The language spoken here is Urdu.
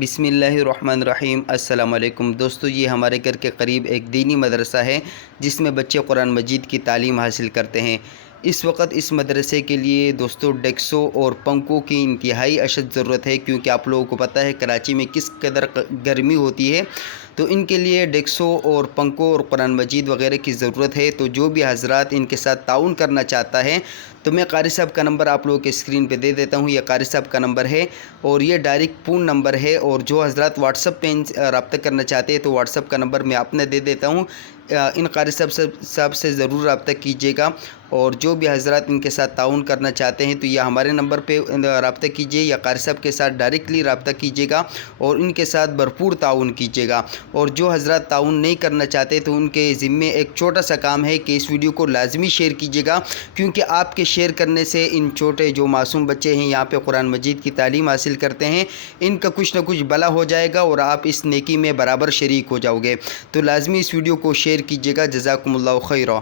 بسم اللہ الرحمن الرحیم۔ السلام علیکم۔ دوستو، یہ ہمارے گھر کے قریب ایک دینی مدرسہ ہے، جس میں بچے قرآن مجید کی تعلیم حاصل کرتے ہیں۔ اس وقت اس مدرسے کے لیے دوستو، ڈیکسو اور پنکھوں کی انتہائی اشد ضرورت ہے، کیونکہ آپ لوگوں کو پتہ ہے، کراچی میں کس قدر گرمی ہوتی ہے۔ تو ان کے لیے ڈیکسو اور پنکھوں اور قرآن مجید وغیرہ کی ضرورت ہے۔ تو جو بھی حضرات ان کے ساتھ تعاون کرنا چاہتا ہے، تو میں قاری صاحب کا نمبر آپ لوگوں کے اسکرین پہ دے دیتا ہوں۔ یہ قاری صاحب کا نمبر ہے اور یہ ڈائریکٹ پون نمبر ہے۔ اور جو حضرات واٹس اپ پہ رابطہ کرنا چاہتے ہیں، تو واٹس اپ کا نمبر میں آپ نے دے دیتا ہوں۔ ان قاری صاحب صاحب سے ضرور رابطہ کیجیے گا۔ اور جو بھی حضرات ان کے ساتھ تعاون کرنا چاہتے ہیں، تو یہ ہمارے نمبر پہ رابطہ کیجیے۔ یا قاری صاحب کے ساتھ ڈائریکٹلی رابطہ کیجیے گا اور ان کے ساتھ بھرپور تعاون کیجیے گا۔ اور جو حضرات تعاون نہیں کرنا چاہتے تو ان کے ذمے ایک چھوٹا سا کام ہے کہ اس ویڈیو کو لازمی شیئر کیجیے گا، کیونکہ آپ کے شیئر کرنے سے ان چھوٹے جو معصوم بچے ہیں یہاں پہ قرآن مجید کی تعلیم حاصل کرتے ہیں، ان کا کچھ نہ کچھ بلا ہو جائے گا اور آپ اس نیکی میں برابر شریک ہو جاؤ گے۔ تو لازمی اس ویڈیو کو شیئر کیجیے گا، جزاکم اللہ خیرہ